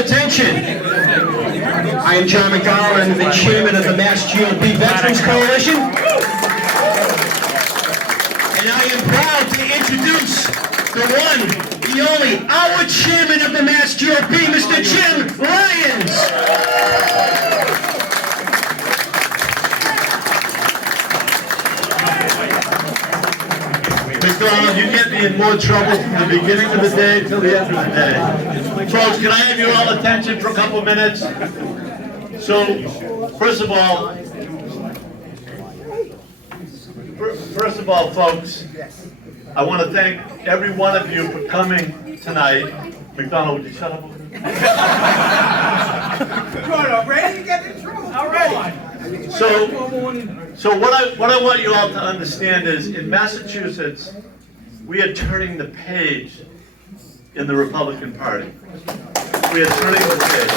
attention. I am John McDonald, I'm the chairman of the MassGOP Veterans Coalition. And I am proud to introduce the one, the only, our chairman of the MassGOP, Mr. Jim Lyons. McDonald, you get me in more trouble from the beginning of the day till the end of the day. Folks, can I have your all attention for a couple minutes? So, first of all, folks, I want to thank every one of you for coming tonight. McDonald, would you shut up? Good, already you get in trouble. Already. So what I want you all to understand is, in Massachusetts, we are turning the page in the Republican Party. We are turning the page.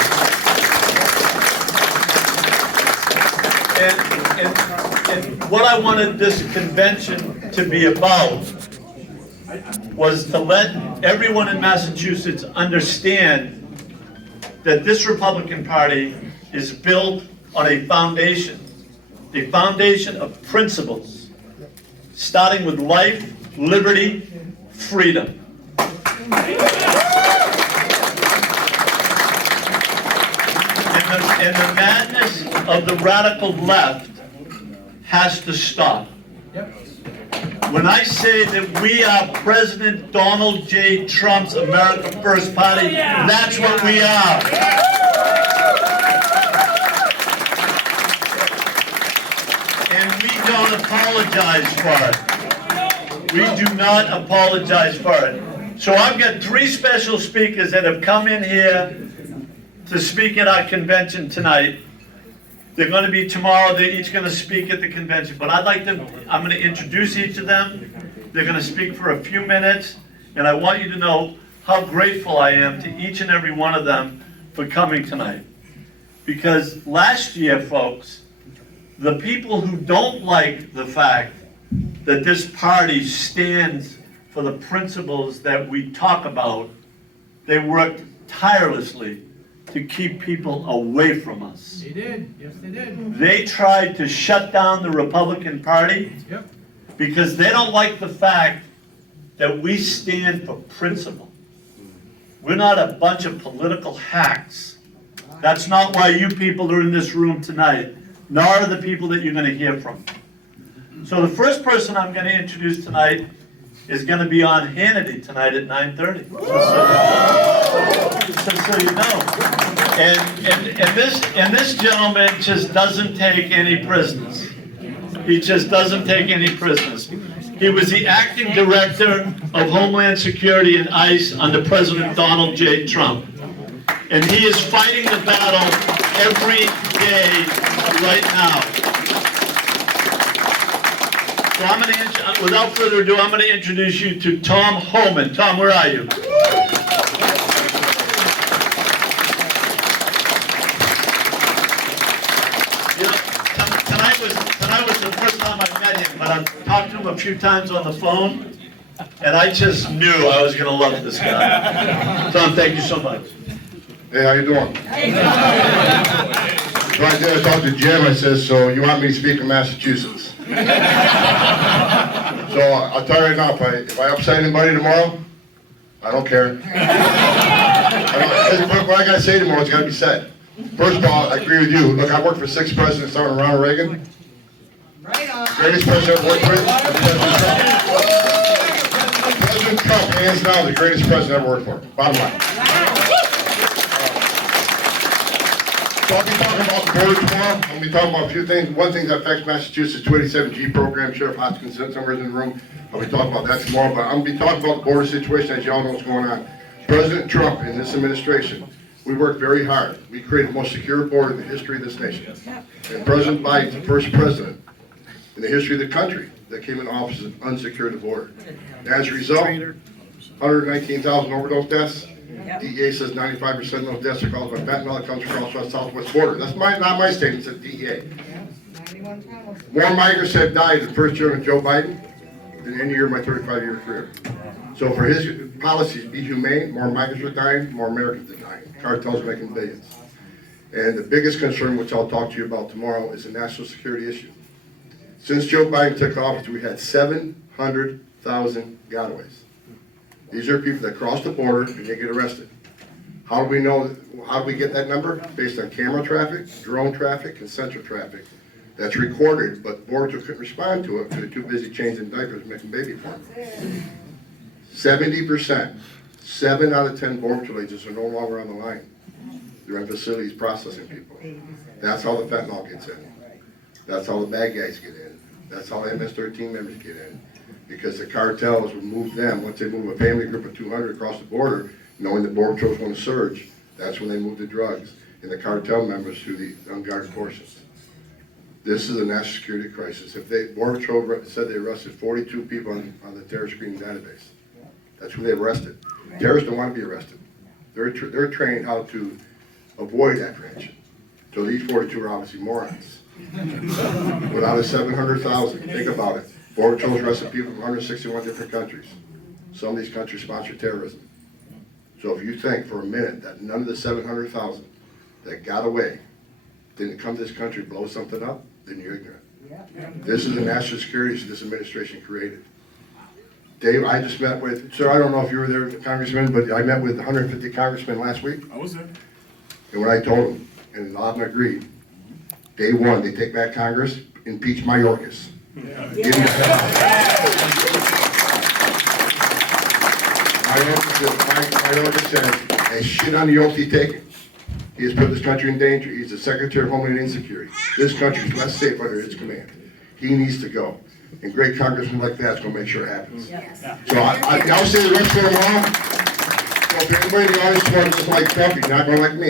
And what I wanted this convention to be about was to let everyone in Massachusetts understand that this Republican Party is built on a foundation of principles, starting with life, liberty, freedom. And the madness of the radical left has to stop. When I say that we are President Donald J. Trump's America First Party, that's what we are. And we don't apologize for it. We do not apologize for it. So I've got three special speakers that have come in here to speak at our convention tonight. They're going to be tomorrow. They're each going to speak at the convention. But I'm going to introduce each of them. They're going to speak for a few minutes. And I want you to know how grateful I am to each and every one of them for coming tonight. Because last year, folks, the people who don't like the fact that this party stands for the principles that we talk about, they worked tirelessly to keep people away from us. They did, yes they did. They tried to shut down the Republican Party because they don't like the fact that we stand for principle. We're not a bunch of political hacks. That's not why you people are in this room tonight, nor are the people that you're going to hear from. So the first person I'm going to introduce tonight is going to be on Hannity tonight at 9:30. Just so you know. And this gentleman just doesn't take any prisoners. He just doesn't take any prisoners. He was the acting director of Homeland Security and ICE under President Donald J. Trump. And he is fighting the battle every day right now. So without further ado, I'm going to introduce you to Tom Homan. Tom, where are you? Tonight was the first time I met him, but I've talked to him a few times on the phone, and I just knew I was going to love this guy. Tom, thank you so much. Hey, how you doing? So I did talk to Jim. I says, so you want me to speak in Massachusetts? So I'll tell you right now, if I upset anybody tomorrow, I don't care. What I gotta say tomorrow is gotta be said. First of all, I agree with you. Look, I worked for 6 presidents, starting Ronald Reagan. Right on. Greatest president I've worked with is President Trump. President Trump, hands down, the greatest president I've ever worked for. Bottom line. So I'll be talking about the border tomorrow. I'll be talking about a few things. One thing that affects Massachusetts 287G program. Sheriff Hoskins somewhere in the room. I'll be talking about that tomorrow. But I'm going to be talking about the border situation, as y'all know what's going on. President Trump and this administration, we worked very hard. We created the most secure border in the history of this nation. And President Biden is the first president in the history of the country that came into office and unsecured the border. As a result, 119,000 overdose deaths. DEA says 95% of those deaths are caused by fentanyl that comes across the southwest border. That's not my statement, it's DEA. More migrants have died in the first year of Joe Biden than any year of my 35-year career. So for his policies, be humane, more migrants are dying, more Americans are dying. Cartels are making billions. And the biggest concern, which I'll talk to you about tomorrow, is a national security issue. Since Joe Biden took office, we had 700,000 gotaways. These are people that cross the border and they get arrested. How do we know, how do we get that number? Based on camera traffic, drone traffic, and sensor traffic. That's recorded, but Border couldn't respond to it because they're too busy changing diapers, making baby formula. 70%, 7 out of 10 Border Patrol agents are no longer on the line. They're in facilities processing people. That's how the fentanyl gets in. That's how the bad guys get in. That's how the MS-13 members get in. Because the cartels will move them, once they move a family group of 200 across the border, knowing the Border Patrol's going to surge, that's when they move the drugs and the cartel members through the unguarded portions. This is a national security crisis. If they, Border Patrol said they arrested 42 people on the terror screening database. That's who they arrested. Terrorists don't want to be arrested. They're trained how to avoid apprehension. So these 42 are obviously morons. Without a 700,000, think about it. Border Patrol's arrested people from 161 different countries. Some of these countries sponsor terrorism. So if you think for a minute that none of the 700,000 that got away didn't come to this country to blow something up, then you're ignorant. This is a national security issue this administration created. Dave, I just met with, sir, I don't know if you were there, Congressman, but I met with 150 congressmen last week. I was there. And what I told them, and a lot of them agreed, day one, they take back Congress, impeach Mayorkas. Mayorkas said, as shit on the oath he taken. He has put this country in danger. He's the Secretary of Homeland Insecurity. This country is less safe under his command. He needs to go. And great congressmen like that's going to make sure it happens. So I'll say the rest for them all. So if anybody in the audience wants to like Trump, you're not going to like me.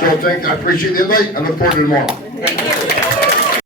So I appreciate the invite. I look forward to tomorrow.